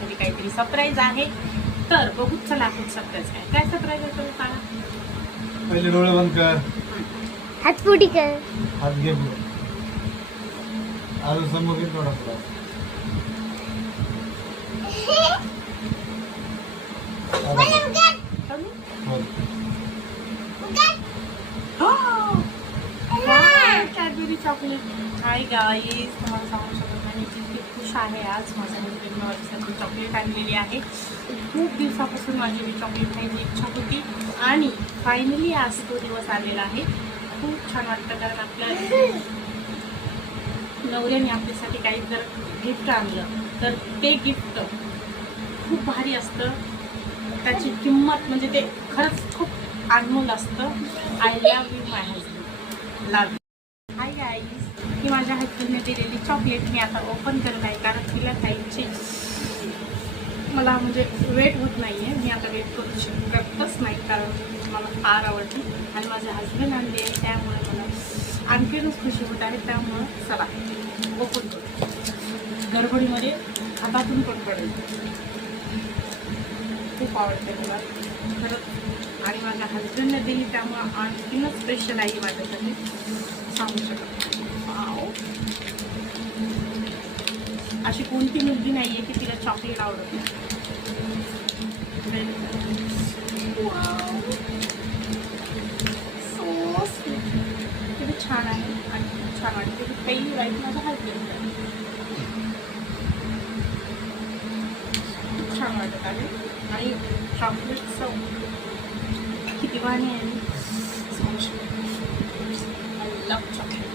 माझ्यासाठी काहीतरी सरप्राईज आहे. तर बघू चला आपण सरप्राईज काय सरप्राईज आहे तुम्ही सांगा. पहिले डोळे बंद कर, हातपुडी कर. हात घे पुढे, अजून समोर घे थोडासा. Cadbury chocolate. हाय गाईज, तुम्हाला सांगू शकत नाही किती खुश आहे. आज माझ्या हजबंडने माझ्यासाठी चॉकलेट आणलेली आहे. खूप दिवसापासून माझी मी चॉकलेट खायची इच्छा होती आणि फायनली आज तो दिवस आलेला आहे. खूप छान वाटतं कारण आपल्या नवऱ्याने आपल्यासाठी काही जर गिफ्ट आणलं तर ते गिफ्ट खूप भारी असतं. त्याची किंमत म्हणजे ते खरंच खूप अनमोल असतं. I love you my husband, love you. Hi guys, ही माझ्या हजबंडने दिलेली चॉकलेट मी आता ओपन करत आहे कारण तिला खायची मला म्हणजे वेट होत नाही आहे. मी आता वेट करू शकतच नाही कारण मला फार आवडते आणि माझे हजबंड आणले आहे त्यामुळे मला आणखीनच खुशी होत आहे. त्यामुळं चला ओपन करू. गडबडीमध्ये हातातून पण पडेल. खूप आवडते मला खरंच आणि माझ्या हजबंडने दिली त्यामुळं आणखीनच स्पेशल आहे माझ्यासाठी, सांगू शकत. अशी कोणती मुलगी नाही आहे की तिला चॉकलेट आवडत नाही. सो स्वीट, किती छान आहे आणि खूप छान वाटते. पहिली वाईट माझ्या हजबंड खूप छान वाटत आहे आणि चॉकलेटचं किती वाणी आहे. सांगू शकत. I love chocolate.